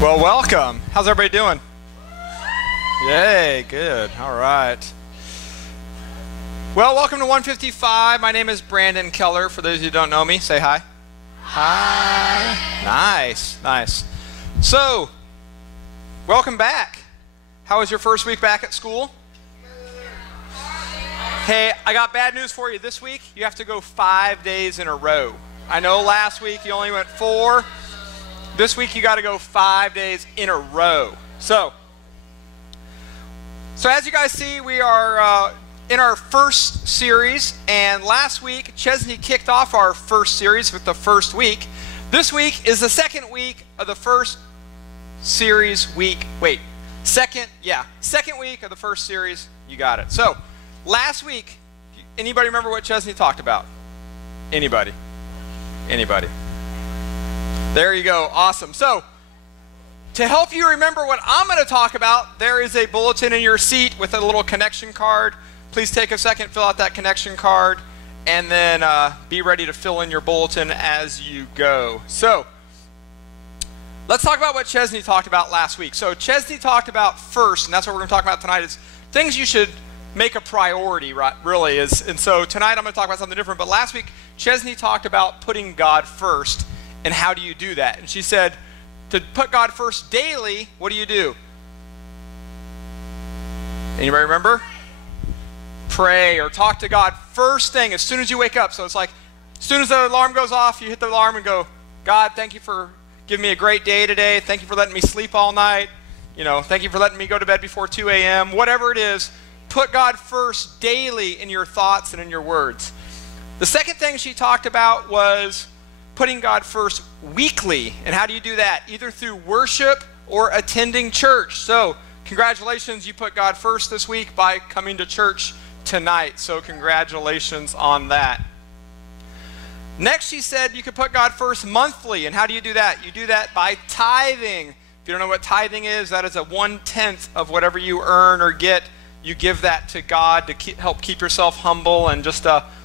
Well, welcome. How's everybody doing? Yay, good. All right. Well, welcome to 155. My name is Brandon Keller. For those of you who don't know me, say hi. Hi. Nice, nice. So, welcome back. How was your first week back at school? Hey, I got bad news for you. This week, you have to go 5 days in a row. I know last week you only went 4. This week you got to go 5 days in a row. So as you guys see, we are in our first series, and last week Chesney kicked off our first series with the first week. This week is the second week of the first series week. Second week of the first series. You got it. So last week, anybody remember what Chesney talked about? Anybody? There you go. Awesome. So, to help you remember what I'm going to talk about, there is a bulletin in your seat with a little connection card. Please take a second, fill out that connection card, and then be ready to fill in your bulletin as you go. So, let's talk about what Chesney talked about last week. So, Chesney talked about first, and that's what we're going to talk about tonight, is things you should make a priority, right, really is. And so, tonight I'm going to talk about something different. But last week, Chesney talked about putting God first. And how do you do that? And she said, to put God first daily, what do? Anybody remember? Pray or talk to God first thing as soon as you wake up. So it's like, as soon as the alarm goes off, you hit the alarm and go, God, thank you for giving me a great day today. Thank you for letting me sleep all night. Thank you for letting me go to bed before 2 a.m. Whatever it is, put God first daily in your thoughts and in your words. The second thing she talked about was putting God first weekly. And how do you do that? Either through worship or attending church. So congratulations, you put God first this week by coming to church tonight. So congratulations on that. Next, she said you could put God first monthly. And how do you do that? You do that by tithing. If you don't know what tithing is, that is a 1/10 of whatever you earn or get. You give that to God to help keep yourself humble, and just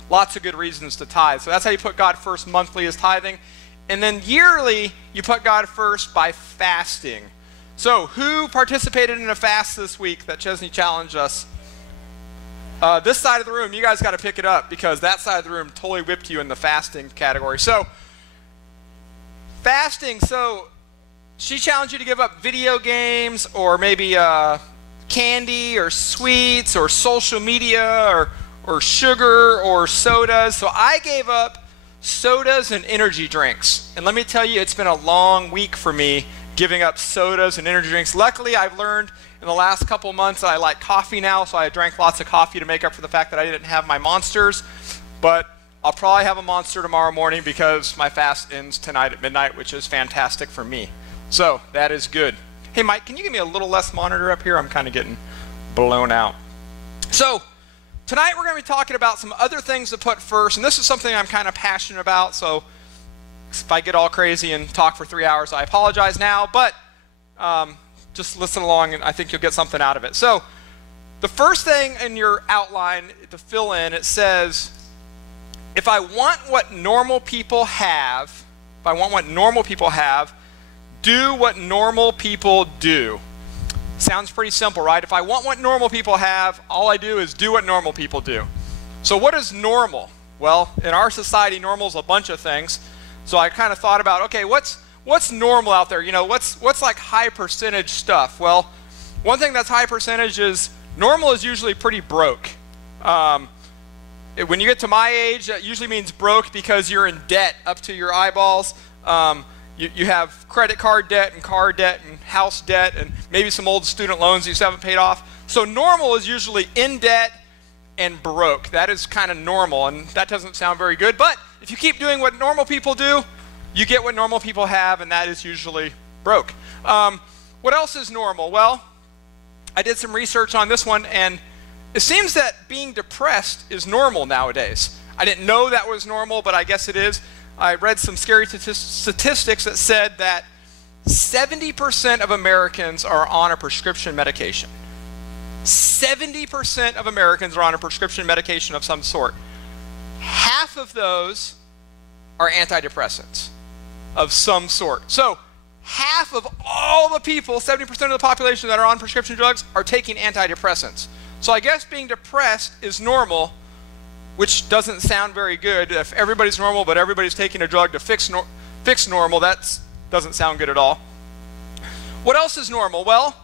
lots of good reasons to tithe. So that's how you put God first monthly, is tithing. And then yearly, you put God first by fasting. So who participated in a fast this week that Chesney challenged us? This side of the room, you guys got to pick it up, because that side of the room totally whipped you in the fasting category. So fasting, so she challenged you to give up video games, or maybe candy or sweets or social media or sugar or sodas. So I gave up sodas and energy drinks. And let me tell you, it's been a long week for me giving up sodas and energy drinks. Luckily, I've learned in the last couple months that I like coffee now, so I drank lots of coffee to make up for the fact that I didn't have my Monsters. But I'll probably have a Monster tomorrow morning, because my fast ends tonight at midnight, which is fantastic for me. So that is good. Hey, Mike, can you give me a little less monitor up here? I'm kind of getting blown out. So tonight we're going to be talking about some other things to put first, and this is something I'm kind of passionate about, so if I get all crazy and talk for 3 hours, I apologize now, but just listen along and I think you'll get something out of it. So the first thing in your outline to fill in, it says, if I want what normal people have, do what normal people do. Sounds pretty simple, right? If I want what normal people have, all I do is do what normal people do. So what is normal? Well, in our society, normal is a bunch of things. So I kind of thought about, okay, what's normal out there? What's like high percentage stuff? Well, one thing that's high percentage is normal is usually pretty broke. When you get to my age, that usually means broke because you're in debt up to your eyeballs. You have credit card debt and car debt and house debt and maybe some old student loans you still haven't paid off. So normal is usually in debt and broke. That is kind of normal, and that doesn't sound very good. But if you keep doing what normal people do, you get what normal people have, and that is usually broke. What else is normal? Well, I did some research on this one, and it seems that being depressed is normal nowadays. I didn't know that was normal, but I guess it is. I read some scary statistics that said that 70% of Americans are on a prescription medication. 70% of Americans are on a prescription medication of some sort. Half of those are antidepressants of some sort. So half of all the people, 70% of the population that are on prescription drugs, are taking antidepressants. So I guess being depressed is normal, which doesn't sound very good. If everybody's normal, but everybody's taking a drug to fix normal, that doesn't sound good at all. What else is normal? Well,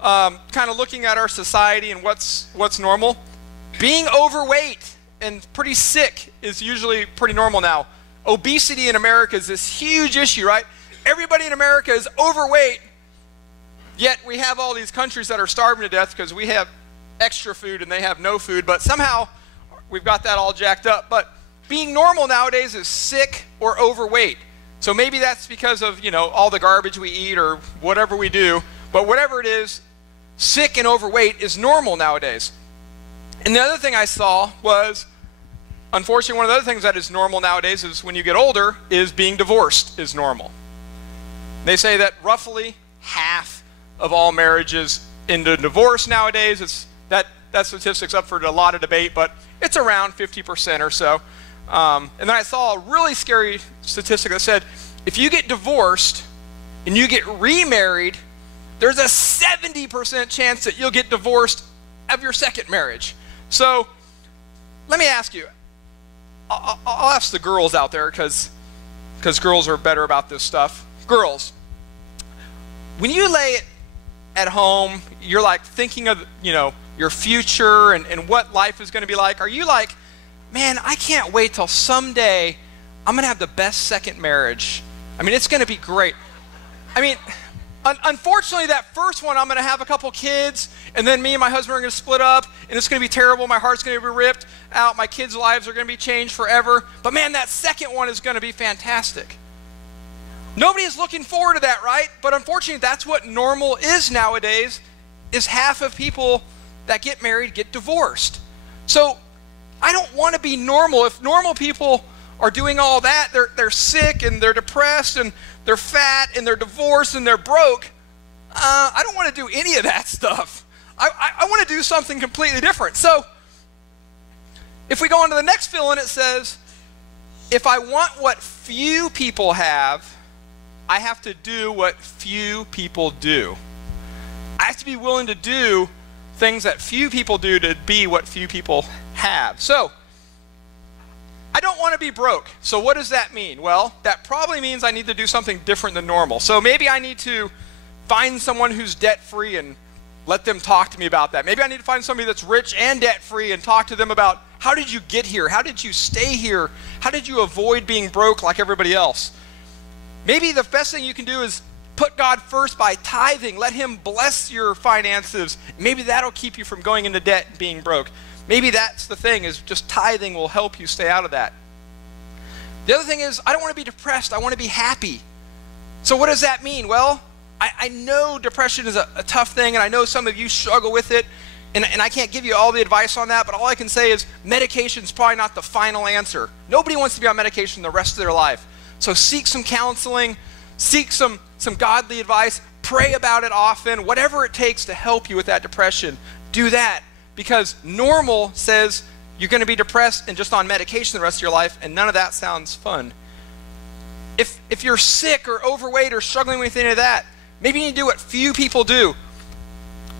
kind of looking at our society and what's normal, being overweight and pretty sick is usually pretty normal now. Obesity in America is this huge issue, right? Everybody in America is overweight, yet we have all these countries that are starving to death because we have extra food and they have no food, but somehow we've got that all jacked up. But being normal nowadays is sick or overweight. So maybe that's because of, all the garbage we eat or whatever we do, but whatever it is, sick and overweight is normal nowadays. And the other thing I saw was, unfortunately, one of the other things that is normal nowadays is when you get older is being divorced is normal. They say that roughly half of all marriages end in divorce nowadays. That statistic's up for a lot of debate, but it's around 50% or so. And then I saw a really scary statistic that said if you get divorced and you get remarried, there's a 70% chance that you'll get divorced of your second marriage. So let me ask you, I'll ask the girls out there because girls are better about this stuff. Girls, when you lay it at home, you're like thinking of, your future and what life is going to be like. Are you like, man, I can't wait till someday I'm going to have the best second marriage. I mean, it's going to be great. I mean, unfortunately, that first one, I'm going to have a couple kids, and then me and my husband are going to split up, and it's going to be terrible. My heart's going to be ripped out. My kids' lives are going to be changed forever. But man, that second one is going to be fantastic. Nobody is looking forward to that, right? But unfortunately, that's what normal is nowadays, is half of people that get married get divorced. So I don't want to be normal. If normal people are doing all that, they're sick and they're depressed and they're fat and they're divorced and they're broke, I don't want to do any of that stuff. I want to do something completely different. So if we go on to the next fill-in, it says, if I want what few people have, I have to do what few people do. I have to be willing to do things that few people do to be what few people have. So I don't want to be broke. So what does that mean? Well, that probably means I need to do something different than normal. So maybe I need to find someone who's debt-free and let them talk to me about that. Maybe I need to find somebody that's rich and debt-free and talk to them about, how did you get here? How did you stay here? How did you avoid being broke like everybody else? Maybe the best thing you can do is put God first by tithing. Let him bless your finances. Maybe that'll keep you from going into debt and being broke. Maybe that's the thing, is just tithing will help you stay out of that. The other thing is, I don't want to be depressed. I want to be happy. So what does that mean? Well, I know depression is a tough thing, and I know some of you struggle with it, and I can't give you all the advice on that, but all I can say is medication is probably not the final answer. Nobody wants to be on medication the rest of their life. So seek some counseling, seek some godly advice, pray about it often, whatever it takes to help you with that depression, do that. Because normal says you're going to be depressed and just on medication the rest of your life, and none of that sounds fun. If you're sick or overweight or struggling with any of that, maybe you need to do what few people do.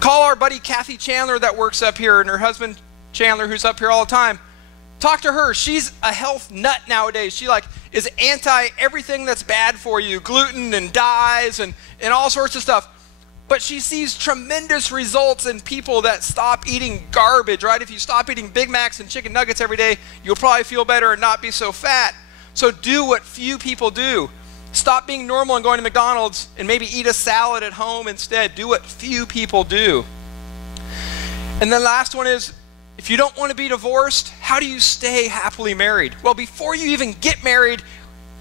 Call our buddy Kathy Chandler that works up here, and her husband Chandler, who's up here all the time. Talk to her. She's a health nut nowadays. She is anti everything that's bad for you, gluten and dyes and all sorts of stuff. But she sees tremendous results in people that stop eating garbage, right? If you stop eating Big Macs and chicken nuggets every day, you'll probably feel better and not be so fat. So do what few people do. Stop being normal and going to McDonald's and maybe eat a salad at home instead. Do what few people do. And then the last one is, if you don't want to be divorced, how do you stay happily married? Well, before you even get married,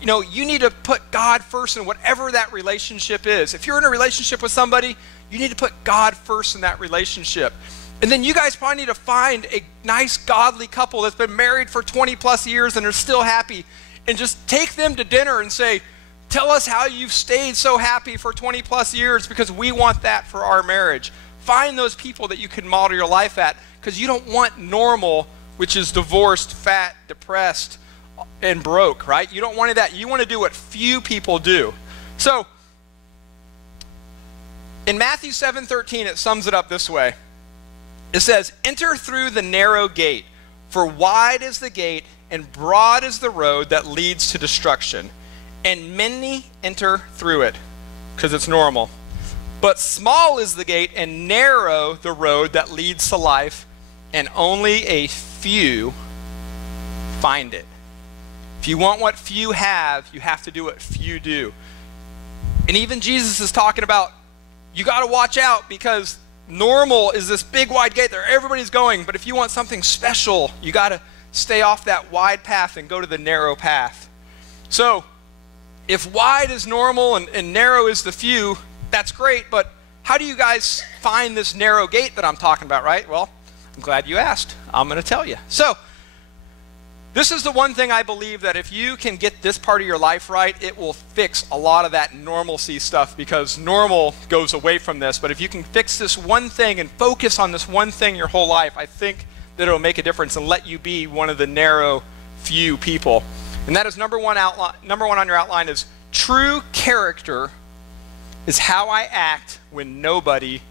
you need to put God first in whatever that relationship is. If you're in a relationship with somebody, you need to put God first in that relationship. And then you guys probably need to find a nice godly couple that's been married for 20 plus years and are still happy, and just take them to dinner and say, tell us how you've stayed so happy for 20 plus years, because we want that for our marriage. Find those people that you can model your life at, because you don't want normal, which is divorced, fat, depressed, and broke, right? You don't want that. You want to do what few people do. So In Matthew 7:13, it sums it up this way. It says, enter through the narrow gate, for wide is the gate and broad is the road that leads to destruction, and many enter through it, because it's normal. But small is the gate and narrow the road that leads to life, and only a few find it. If you want what few have, you have to do what few do. And even Jesus is talking about, you got to watch out, because normal is this big wide gate there, everybody's going, but if you want something special, you got to stay off that wide path and go to the narrow path. So if wide is normal and narrow is the few, that's great, but how do you guys find this narrow gate that I'm talking about, right? Well, I'm glad you asked. I'm going to tell you. So this is the one thing I believe, that if you can get this part of your life right, it will fix a lot of that normalcy stuff, because normal goes away from this. But if you can fix this one thing and focus on this one thing your whole life, I think that it'll make a difference and let you be one of the narrow few people. And that is number one on your outline is true character is how I act when nobody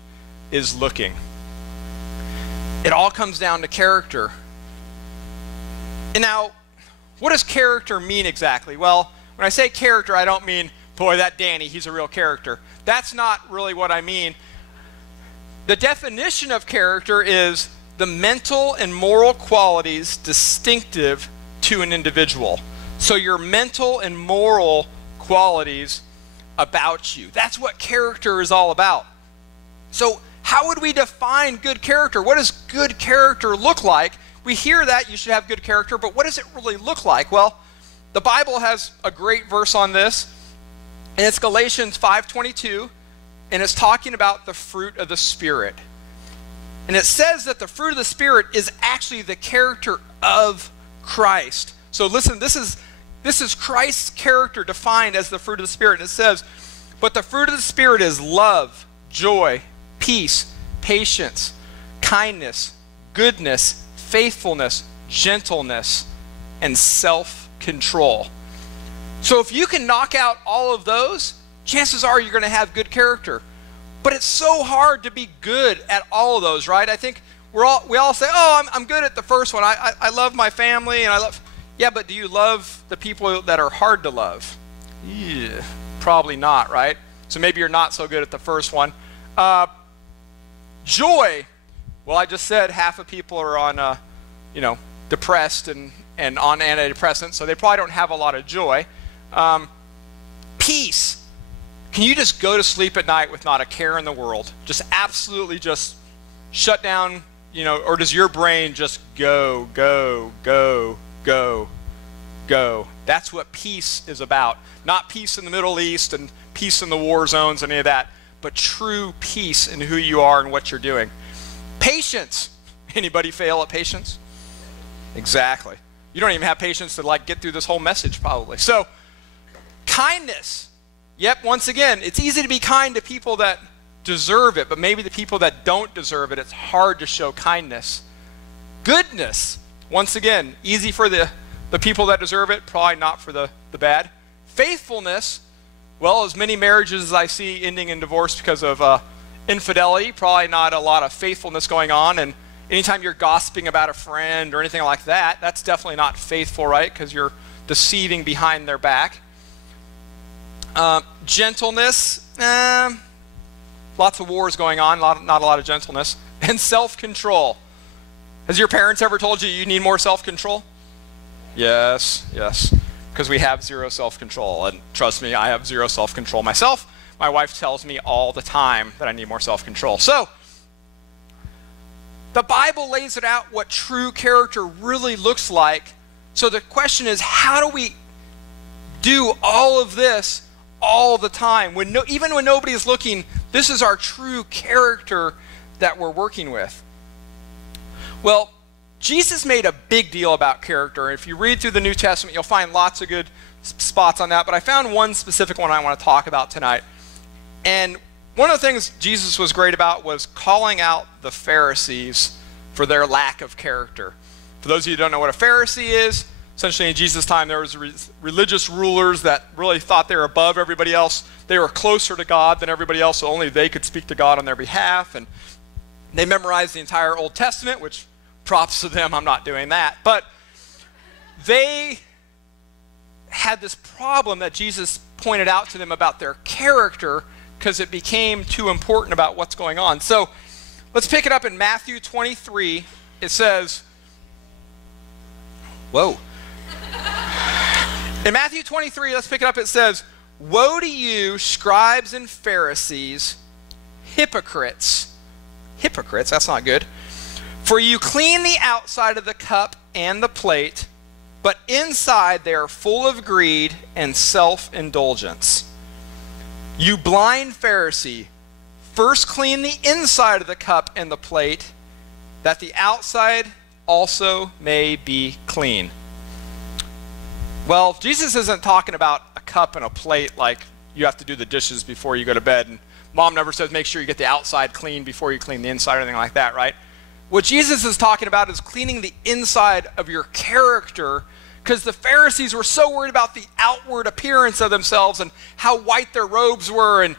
is looking. It all comes down to character. And now, what does character mean exactly? Well, when I say character, I don't mean, boy, that Danny, he's a real character. That's not really what I mean. The definition of character is the mental and moral qualities distinctive to an individual. So your mental and moral qualities about you. That's what character is all about. So how would we define good character? What does good character look like? We hear that you should have good character, but what does it really look like? Well, the Bible has a great verse on this, and it's Galatians 5:22, and it's talking about the fruit of the Spirit. And it says that the fruit of the Spirit is actually the character of Christ. So listen, this is Christ's character defined as the fruit of the Spirit. And it says, but the fruit of the Spirit is love, joy, peace, patience, kindness, goodness, faithfulness, gentleness, and self-control. So if you can knock out all of those, chances are you're going to have good character. But it's so hard to be good at all of those, right? I think we all say, oh, I'm good at the first one. I love my family, and I love... Yeah, but do you love the people that are hard to love? Yeah, probably not, right? So maybe you're not so good at the first one. Joy. Well, I just said half of people are on, depressed and on antidepressants, so they probably don't have a lot of joy. Peace. Can you just go to sleep at night with not a care in the world? Just absolutely just shut down, or does your brain just go, go, go, go, go? That's what peace is about. Not peace in the Middle East and peace in the war zones, any of that, but true peace in who you are and what you're doing. Patience. Anybody fail at patience? Exactly. You don't even have patience to get through this whole message probably. So, kindness. Yep, once again, it's easy to be kind to people that deserve it, but maybe the people that don't deserve it, it's hard to show kindness. Goodness. Once again, easy for the people that deserve it, probably not for the bad. Faithfulness. Well, as many marriages as I see ending in divorce because of infidelity, probably not a lot of faithfulness going on. And anytime you're gossiping about a friend or anything like that, that's definitely not faithful, right? Because you're deceiving behind their back. Gentleness. Lots of wars going on, not a lot of gentleness. And self-control. Has your parents ever told you you need more self-control? Yes, yes. Because we have zero self-control. And trust me, I have zero self-control myself. My wife tells me all the time that I need more self-control. So, the Bible lays it out what true character really looks like. So the question is, how do we do all of this all the time? Even when nobody is looking, this is our true character that we're working with. Well, Jesus made a big deal about character. If you read through the New Testament, you'll find lots of good spots on that, but I found one specific one I want to talk about tonight. And one of the things Jesus was great about was calling out the Pharisees for their lack of character. For those of you who don't know what a Pharisee is, Essentially, in Jesus' time, there was religious rulers that really thought they were above everybody else. They were closer to God than everybody else, so only they could speak to God on their behalf. And they memorized the entire Old Testament, which props to them. I'm not doing that. But they had this problem that Jesus pointed out to them about their character because it became too important about what's going on. So let's pick it up in Matthew 23. It says, whoa. In Matthew 23, let's pick it up. It says, "Woe to you, scribes and Pharisees, hypocrites." Hypocrites, that's not good. "For you clean the outside of the cup and the plate, but inside they are full of greed and self-indulgence. You blind Pharisee, first clean the inside of the cup and the plate, that the outside also may be clean." Well, Jesus isn't talking about a cup and a plate like you have to do the dishes before you go to bed. And mom never says make sure you get the outside clean before you clean the inside or anything like that, right? What Jesus is talking about is cleaning the inside of your character, because the Pharisees were so worried about the outward appearance of themselves and how white their robes were and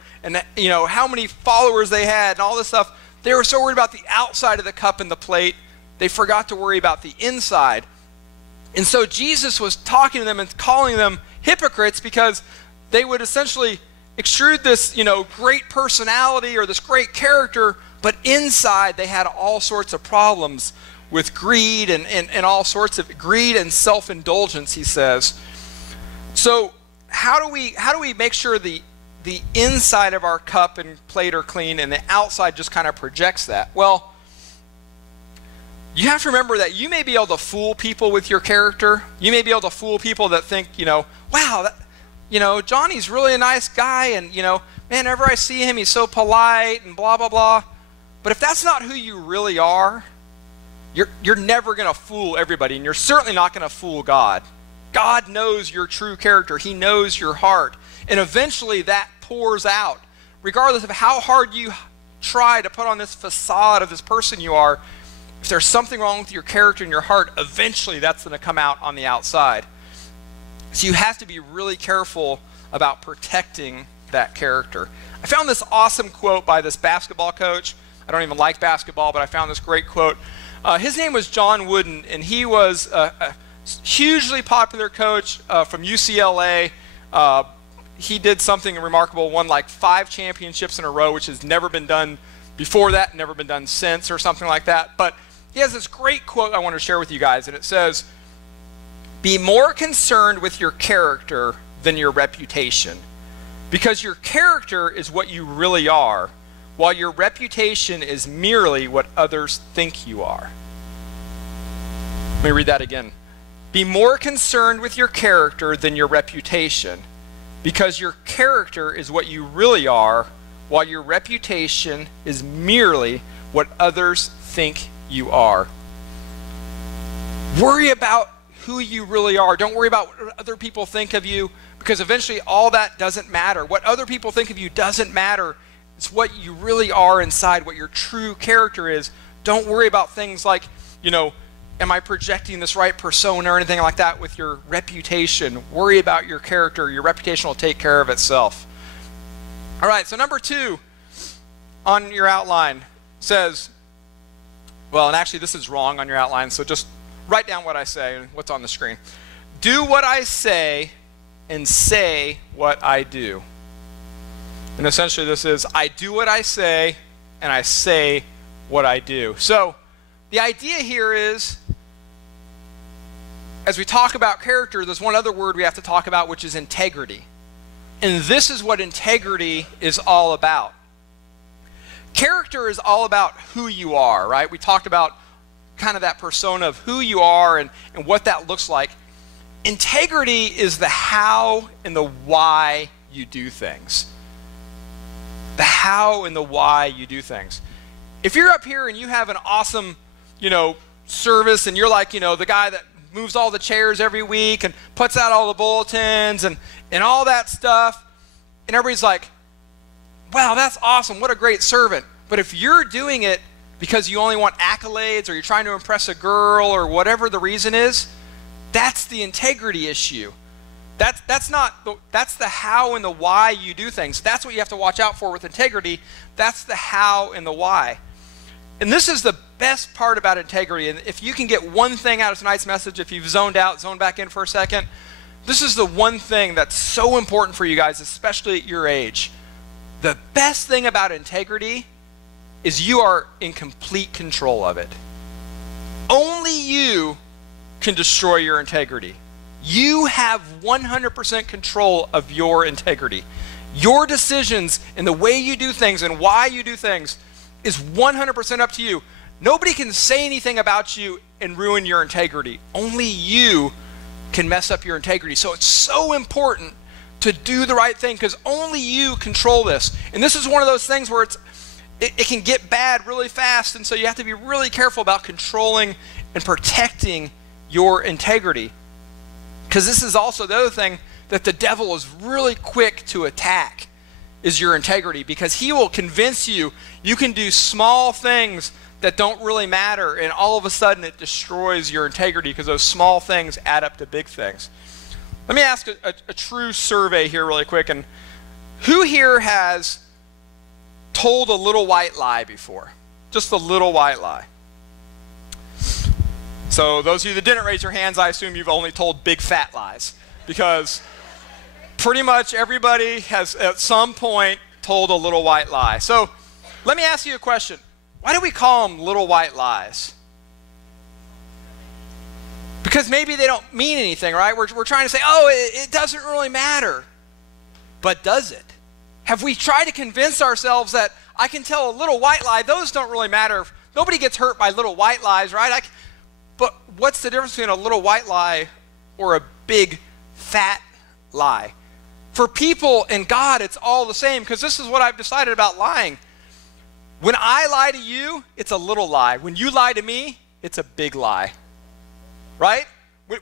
you know, how many followers they had and all this stuff. They were so worried about the outside of the cup and the plate, they forgot to worry about the inside. And so Jesus was talking to them and calling them hypocrites because they would essentially extrude this, you know, great personality or this great character, but inside they had all sorts of problems with greed and all sorts of greed and self-indulgence, he says. So how do we make sure the inside of our cup and plate are clean and the outside just kind of projects that? Well, you have to remember that you may be able to fool people with your character. You may be able to fool people that think, you know, wow, that, you know, Johnny's really a nice guy, and, you know, man, whenever I see him, he's so polite and blah, blah, blah. But if that's not who you really are, you're never going to fool everybody, and you're certainly not going to fool God. God knows your true character. He knows your heart. And eventually that pours out. Regardless of how hard you try to put on this facade of this person you are, if there's something wrong with your character and your heart, eventually that's going to come out on the outside. So you have to be really careful about protecting that character. I found this awesome quote by this basketball coach. I don't even like basketball, but I found this great quote. His name was John Wooden, and he was a hugely popular coach from UCLA. He did something remarkable, won like 5 championships in a row, which has never been done before that, never been done since, or something like that. But he has this great quote I want to share with you guys, and it says, "Be more concerned with your character than your reputation, because your character is what you really are, while your reputation is merely what others think you are." Let me read that again. "Be more concerned with your character than your reputation, because your character is what you really are, while your reputation is merely what others think you are." Worry about who you really are. Don't worry about what other people think of you, because eventually all that doesn't matter. What other people think of you doesn't matter. It's what you really are inside, what your true character is. Don't worry about things like, you know, am I projecting this right persona or anything like that with your reputation. Worry about your character. Your reputation will take care of itself. All right, so number 2 on your outline says, well, and actually this is wrong on your outline, so just write down what I say and what's on the screen. "Do what I say and say what I do." And essentially this is, I do what I say and I say what I do. So the idea here is, as we talk about character, there's one other word we have to talk about, which is integrity. And this is what integrity is all about. Character is all about who you are, right? We talked about kind of that persona of who you are and what that looks like. Integrity is the how and the why you do things. The how and the why you do things. If you're up here and you have an awesome, you know, service, and you're like, you know, the guy that moves all the chairs every week and puts out all the bulletins and all that stuff, and everybody's like, wow, that's awesome, what a great servant. But if you're doing it because you only want accolades, or you're trying to impress a girl, or whatever the reason is, That's the integrity issue. That's the how and the why you do things. That's what you have to watch out for with integrity. That's the how and the why. And this is the best part about integrity. And if you can get one thing out of tonight's message, if you've zoned out, zone back in for a second, this is the one thing that's so important for you guys, especially at your age. The best thing about integrity is you are in complete control of it. Only you can destroy your integrity. You have 100% control of your integrity. Your decisions and the way you do things and why you do things is 100% up to you. Nobody can say anything about you and ruin your integrity. Only you can mess up your integrity. So it's so important to do the right thing because only you control this. And this is one of those things where it can get bad really fast, and so you have to be really careful about controlling and protecting your integrity. Because this is also the other thing that the devil is really quick to attack is your integrity, because he will convince you you can do small things that don't really matter, and all of a sudden it destroys your integrity because those small things add up to big things. Let me ask a true survey here really quick. And who here has told a little white lie before? Just a little white lie. So those of you that didn't raise your hands, I assume you've only told big fat lies, because pretty much everybody has at some point told a little white lie. So let me ask you a question. Why do we call them little white lies? Because maybe they don't mean anything, right? We're trying to say, oh, it doesn't really matter. But does it? Have we tried to convince ourselves that I can tell a little white lie, those don't really matter. Nobody gets hurt by little white lies, right? But what's the difference between a little white lie or a big fat lie? For people and God, it's all the same, because this is what I've decided about lying. When I lie to you, it's a little lie. When you lie to me, it's a big lie. Right?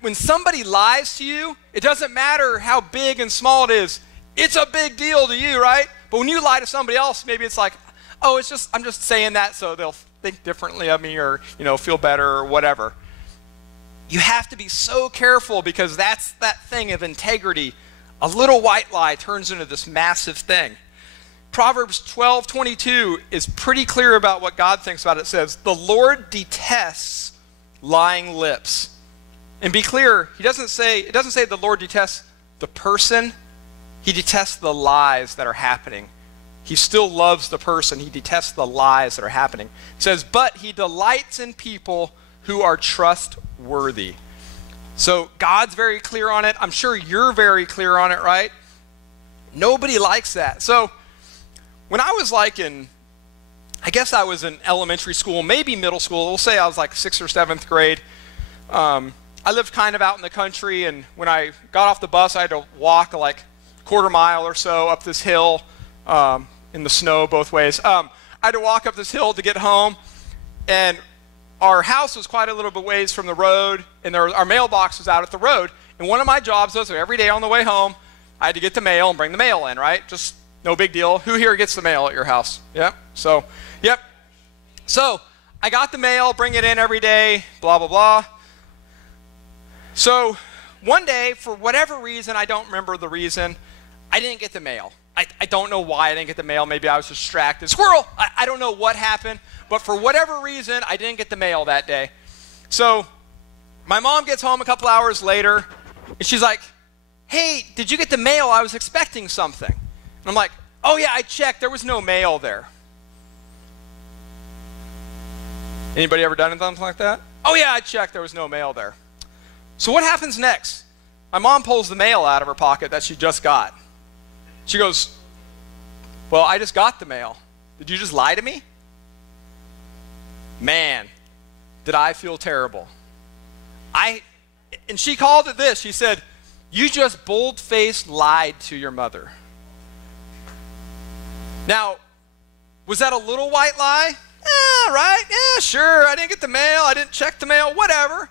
When somebody lies to you, it doesn't matter how big and small it is. It's a big deal to you, right? But when you lie to somebody else, maybe it's like, oh, I'm just saying that so they'll think differently of me, or feel better or whatever. You have to be so careful, because that's that thing of integrity. A little white lie turns into this massive thing. Proverbs 12:22 is pretty clear about what God thinks about it. It says, the Lord detests lying lips. And be clear, it doesn't say the Lord detests the person. He detests the lies that are happening. He still loves the person. He detests the lies that are happening. It says, but he delights in people who are trustworthy. So God's very clear on it. I'm sure you're very clear on it, right? Nobody likes that. So when I was I guess I was in elementary school, maybe middle school. We'll say I was like 6th or 7th grade. I lived kind of out in the country, and when I got off the bus, I had to walk like a quarter mile or so up this hill in the snow both ways. I had to walk up this hill to get home, and our house was quite a little bit ways from the road, and our mailbox was out at the road. And one of my jobs was every day on the way home, I had to get the mail and bring the mail in, right? Just no big deal. Who here gets the mail at your house? Yep. So I got the mail, bring it in every day, blah, blah, blah. So one day, for whatever reason, I don't remember the reason, I didn't get the mail. I don't know why I didn't get the mail. Maybe I was distracted. Squirrel! I don't know what happened, but for whatever reason, I didn't get the mail that day. So my mom gets home a couple hours later, and she's like, hey, did you get the mail? I was expecting something. And I'm like, oh yeah, I checked. There was no mail there. Anybody ever done something like that? Oh yeah, I checked. There was no mail there. So what happens next? My mom pulls the mail out of her pocket that she just got. She goes, well, I just got the mail. Did you just lie to me? Man, did I feel terrible. And she called it this. She said, you just bold-faced lied to your mother. Now, was that a little white lie? Yeah, right? Yeah, sure. I didn't get the mail. I didn't check the mail, whatever.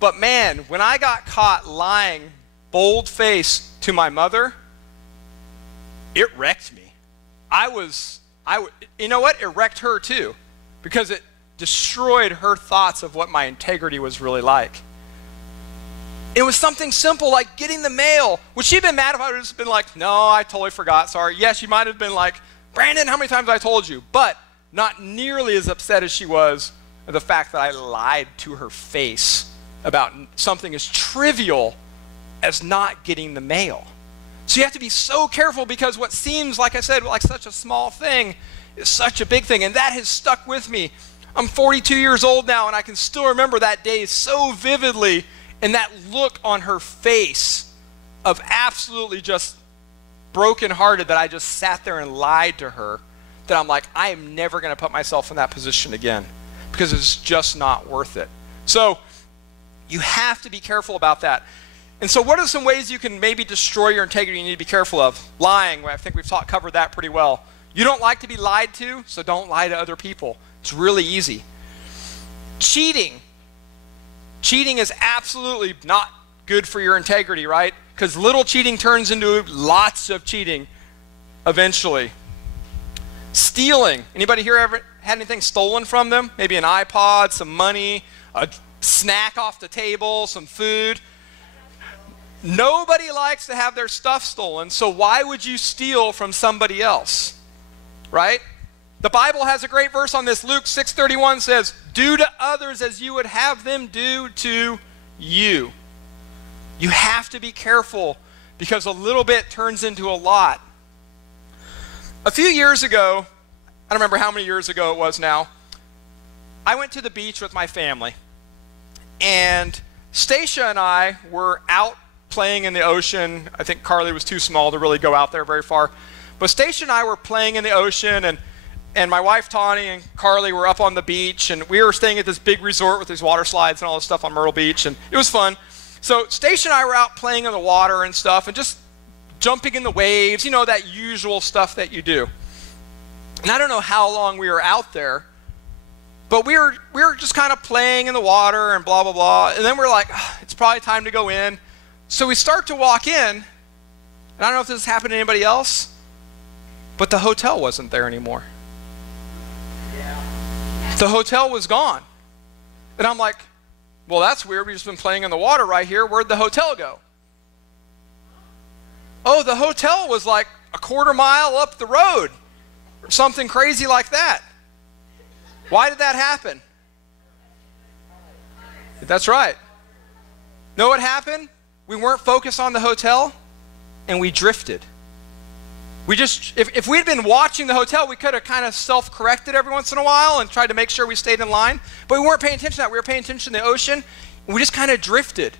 But man, when I got caught lying bold-faced to my mother, it wrecked me. You know what? It wrecked her too, because it destroyed her thoughts of what my integrity was really like. It was something simple like getting the mail. Would she have been mad if I would have just been like, no, I totally forgot, sorry. Yes, she might have been like, Brandon, how many times have I told you? But not nearly as upset as she was at the fact that I lied to her face about something as trivial as not getting the mail. So you have to be so careful, because what seems, like I said, like such a small thing is such a big thing. And that has stuck with me. I'm 42 years old now, and I can still remember that day so vividly, and that look on her face of absolutely just brokenhearted that I just sat there and lied to her, that I'm like, I am never going to put myself in that position again, because it's just not worth it. So you have to be careful about that. And so what are some ways you can maybe destroy your integrity you need to be careful of? Lying, I think we've covered that pretty well. You don't like to be lied to, so don't lie to other people. It's really easy. Cheating. Cheating is absolutely not good for your integrity, right? Because little cheating turns into lots of cheating eventually. Stealing. Anybody here ever had anything stolen from them? Maybe an iPod, some money, a snack off the table, some food. Nobody likes to have their stuff stolen, so why would you steal from somebody else? Right? The Bible has a great verse on this. Luke 6:31 says, do to others as you would have them do to you. You have to be careful, because a little bit turns into a lot. A few years ago, I don't remember how many years ago it was now, I went to the beach with my family. And Stacia and I were out playing in the ocean. I think Carly was too small to really go out there very far. But Stacia and I were playing in the ocean, and my wife Tawny and Carly were up on the beach, and we were staying at this big resort with these water slides and all this stuff on Myrtle Beach, and it was fun. So Stacia and I were out playing in the water and stuff, and just jumping in the waves, you know, that usual stuff that you do. And I don't know how long we were out there, but we were just kind of playing in the water and blah, blah, blah. And then we're like, oh, it's probably time to go in. So we start to walk in, and I don't know if this has happened to anybody else, but the hotel wasn't there anymore. Yeah. The hotel was gone. And I'm like, well, that's weird. We've just been playing in the water right here. Where'd the hotel go? Oh, the hotel was like a quarter mile up the road, or something crazy like that. Why did that happen? That's right. Know what happened? We weren't focused on the hotel, and we drifted. We just, if we'd been watching the hotel, we could have kind of self-corrected every once in a while and tried to make sure we stayed in line. But we weren't paying attention to that. We were paying attention to the ocean, and we just kind of drifted.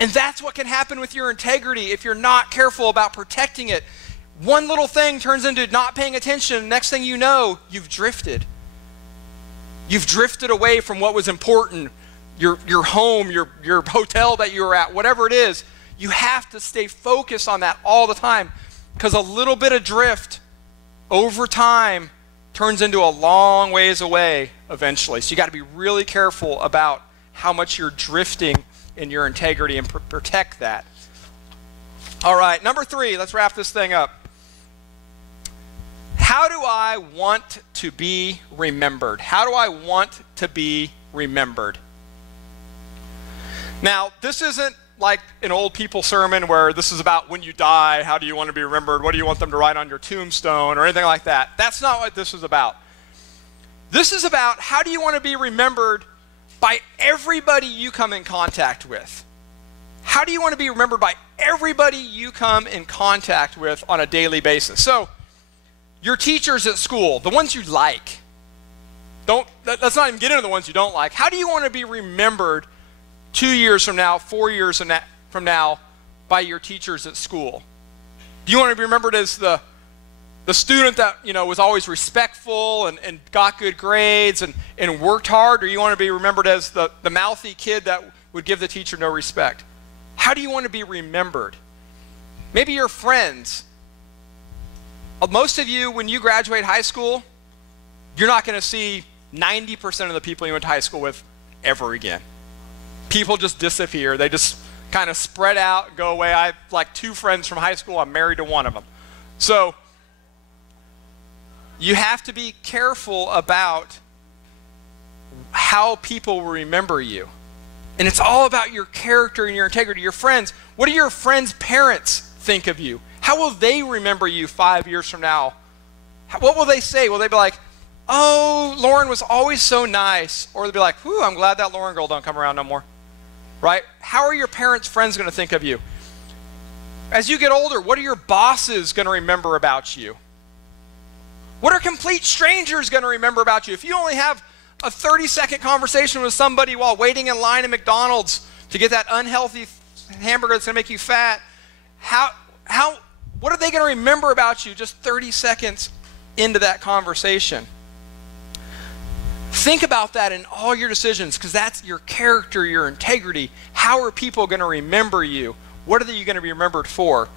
And that's what can happen with your integrity if you're not careful about protecting it. One little thing turns into not paying attention. Next thing you know, you've drifted. You've drifted away from what was important. Your home, your hotel that you were at, whatever it is. You have to stay focused on that all the time, because a little bit of drift over time turns into a long ways away eventually. So you got to be really careful about how much you're drifting in your integrity and protect that. All right, number 3, let's wrap this thing up. How do I want to be remembered? How do I want to be remembered? Now, this isn't like an old people sermon where this is about when you die, how do you want to be remembered? What do you want them to write on your tombstone or anything like that? That's not what this is about. This is about how do you want to be remembered by everybody you come in contact with. How do you want to be remembered by everybody you come in contact with on a daily basis? So, your teachers at school, the ones you like. Let's not even get into the ones you don't like. How do you want to be remembered 2 years from now, 4 years from now by your teachers at school? Do you want to be remembered as the student that, you know, was always respectful and got good grades and worked hard, or you want to be remembered as the mouthy kid that would give the teacher no respect? How do you want to be remembered? Maybe your friends. Most of you, when you graduate high school, you're not going to see 90% of the people you went to high school with ever again. People just disappear. They just kind of spread out and go away. I have like 2 friends from high school. I'm married to one of them. So you have to be careful about how people will remember you. And it's all about your character and your integrity. Your friends, what do your friends' parents think of you? How will they remember you 5 years from now? What will they say? Will they be like, oh, Lauren was always so nice? Or they'll be like, whew, I'm glad that Lauren girl don't come around no more. Right? How are your parents' friends going to think of you? As you get older, what are your bosses going to remember about you? What are complete strangers going to remember about you? If you only have a 30-second conversation with somebody while waiting in line at McDonald's to get that unhealthy hamburger that's going to make you fat, what are they going to remember about you just 30 seconds into that conversation? Think about that in all your decisions, because that's your character, your integrity. How are people going to remember you? What are you going to be remembered for?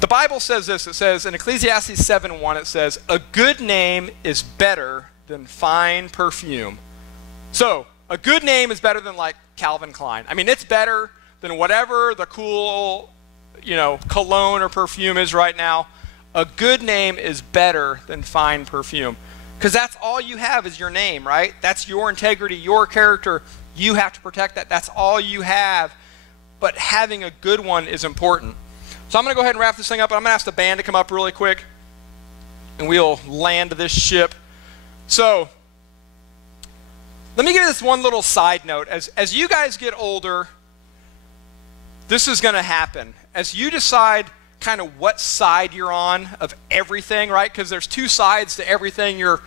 The Bible says this. It says in Ecclesiastes 7:1, it says, a good name is better than fine perfume. So, a good name is better than like Calvin Klein. I mean, it's better than whatever the cool, cologne or perfume is right now. A good name is better than fine perfume. Because that's all you have is your name, right? That's your integrity, your character. You have to protect that. That's all you have. But having a good one is important. So I'm going to go ahead and wrap this thing up. I'm going to ask the band to come up really quick. And we'll land this ship. So, let me give you this one little side note. As you guys get older, this is going to happen. As you decide kind of what side you're on of everything, right? Because there's two sides to everything. You're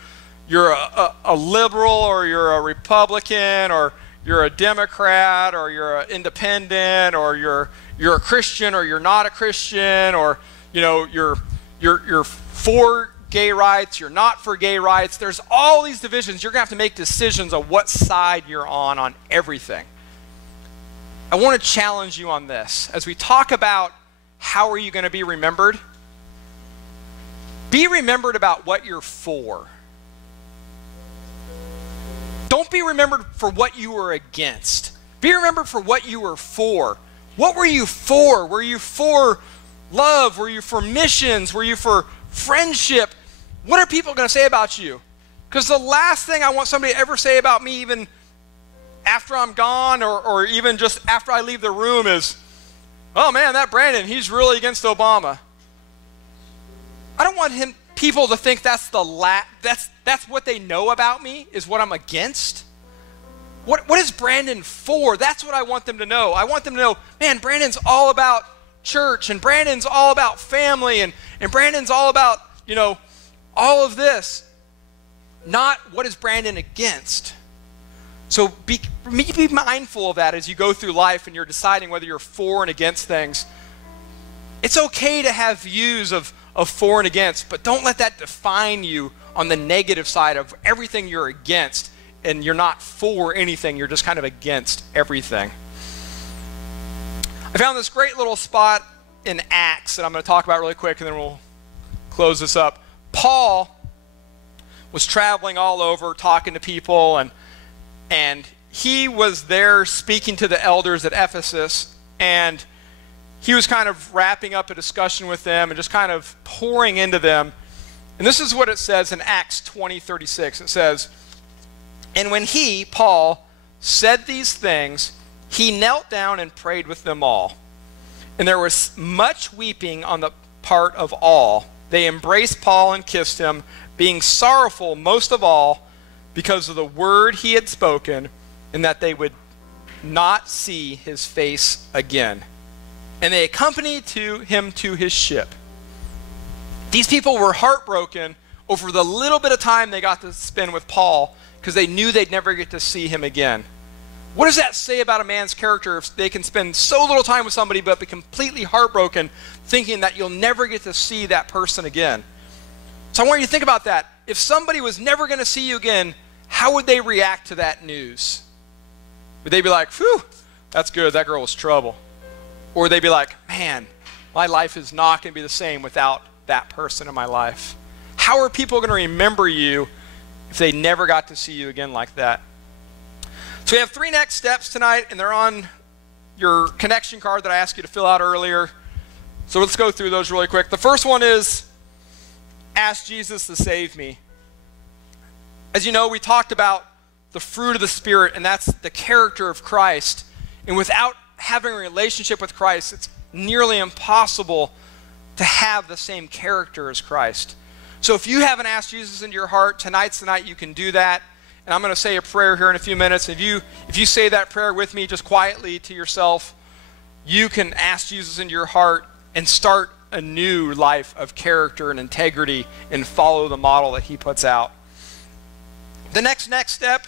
a liberal, or you're a Republican, or you're a Democrat, or you're an independent, or you're a Christian, or you're not a Christian, or you're for gay rights, you're not for gay rights. There's all these divisions. You're gonna have to make decisions on what side you're on everything. I want to challenge you on this. As we talk about how are you going to be remembered, be remembered about what you're for. Don't be remembered for what you were against. Be remembered for what you were for. What were you for? Were you for love? Were you for missions? Were you for friendship? What are people going to say about you? Because the last thing I want somebody to ever say about me, even after I'm gone, or even just after I leave the room, is, oh man, that Brandon, he's really against Obama. I don't want people to think that's what they know about me, is what I'm against. What is Brandon for? That's what I want them to know. I want them to know, man, Brandon's all about church, and Brandon's all about family, and Brandon's all about, all of this. Not what is Brandon against. So be mindful of that as you go through life and you're deciding whether you're for and against things. It's okay to have views of for and against, but don't let that define you on the negative side of everything you're against, and you're not for anything, you're just kind of against everything. I found this great little spot in Acts that I'm going to talk about really quick, and then we'll close this up. Paul was traveling all over talking to people, and he was there speaking to the elders at Ephesus, and he was kind of wrapping up a discussion with them and just kind of pouring into them. And this is what it says in Acts 20:36. It says, and when he, Paul, said these things, he knelt down and prayed with them all. And there was much weeping on the part of all. They embraced Paul and kissed him, being sorrowful most of all because of the word he had spoken, and that they would not see his face again. And they accompanied him to his ship. These people were heartbroken over the little bit of time they got to spend with Paul, because they knew they'd never get to see him again. What does that say about a man's character if they can spend so little time with somebody but be completely heartbroken, thinking that you'll never get to see that person again? So I want you to think about that. If somebody was never going to see you again, how would they react to that news? Would they be like, phew, that's good, that girl was trouble? Or would they be like, man, my life is not going to be the same without that person in my life? How are people going to remember you if they never got to see you again like that? So we have 3 next steps tonight, and they're on your connection card that I asked you to fill out earlier. So let's go through those really quick. The first one is ask Jesus to save me. As you know, we talked about the fruit of the Spirit, and that's the character of Christ. And without having a relationship with Christ, it's nearly impossible to have the same character as Christ. So if you haven't asked Jesus into your heart, tonight's the night you can do that. And I'm going to say a prayer here in a few minutes. If you say that prayer with me just quietly to yourself, you can ask Jesus into your heart and start a new life of character and integrity and follow the model that he puts out. The next step,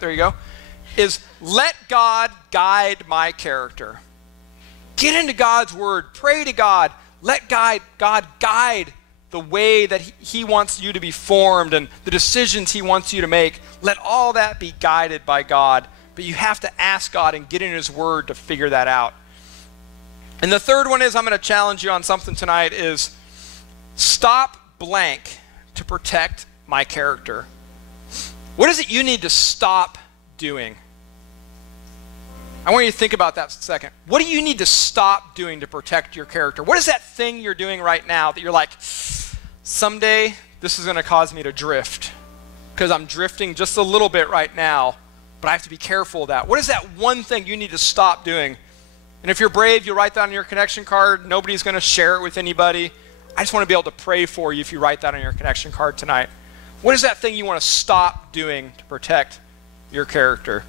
there you go, is let God guide my character. Get into God's word, pray to God, let God guide the way that he wants you to be formed and the decisions he wants you to make. Let all that be guided by God, but you have to ask God and get in his word to figure that out. And the third one is, I'm going to challenge you on something tonight, is stop blank to protect my character. What is it you need to stop doing? I want you to think about that for a second. What do you need to stop doing to protect your character? What is that thing you're doing right now that you're like, someday this is going to cause me to drift because I'm drifting just a little bit right now, but I have to be careful of that. What is that one thing you need to stop doing? And if you're brave, you'll write that on your connection card. Nobody's going to share it with anybody. I just want to be able to pray for you if you write that on your connection card tonight. What is that thing you want to stop doing to protect your character?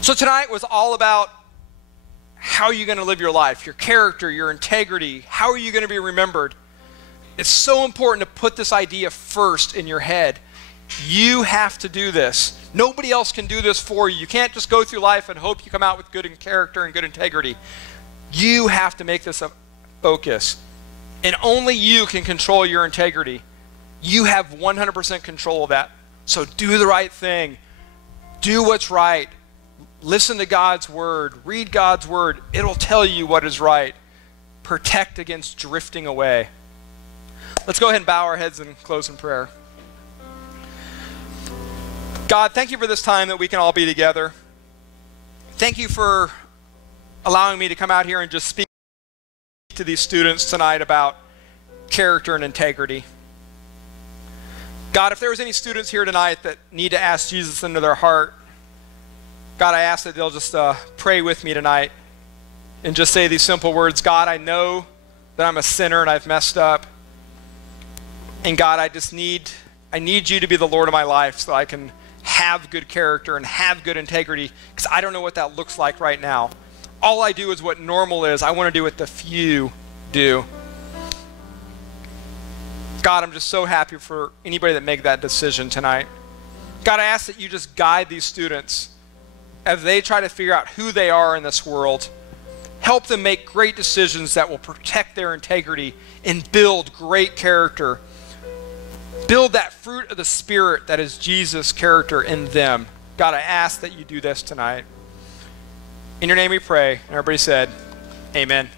So tonight was all about how you're going to live your life, your character, your integrity. How are you going to be remembered? It's so important to put this idea first in your head. You have to do this. Nobody else can do this for you. You can't just go through life and hope you come out with good character and good integrity. You have to make this a focus. And only you can control your integrity. You have 100% control of that. So do the right thing. Do what's right. Listen to God's word. Read God's word. It'll tell you what is right. Protect against drifting away. Let's go ahead and bow our heads and close in prayer. God, thank you for this time that we can all be together. Thank you for allowing me to come out here and just speak to these students tonight about character and integrity. God, if there was any students here tonight that need to ask Jesus into their heart, God, I ask that they'll just pray with me tonight and just say these simple words. God, I know that I'm a sinner and I've messed up. And God, I need you to be the Lord of my life so I can have good character and have good integrity, because I don't know what that looks like right now. All I do is what normal is. I want to do what the few do. God, I'm just so happy for anybody that made that decision tonight. God, I ask that you just guide these students as they try to figure out who they are in this world. Help them make great decisions that will protect their integrity and build great character. Build that fruit of the Spirit that is Jesus' character in them. God, I ask that you do this tonight. In your name we pray. And everybody said, amen.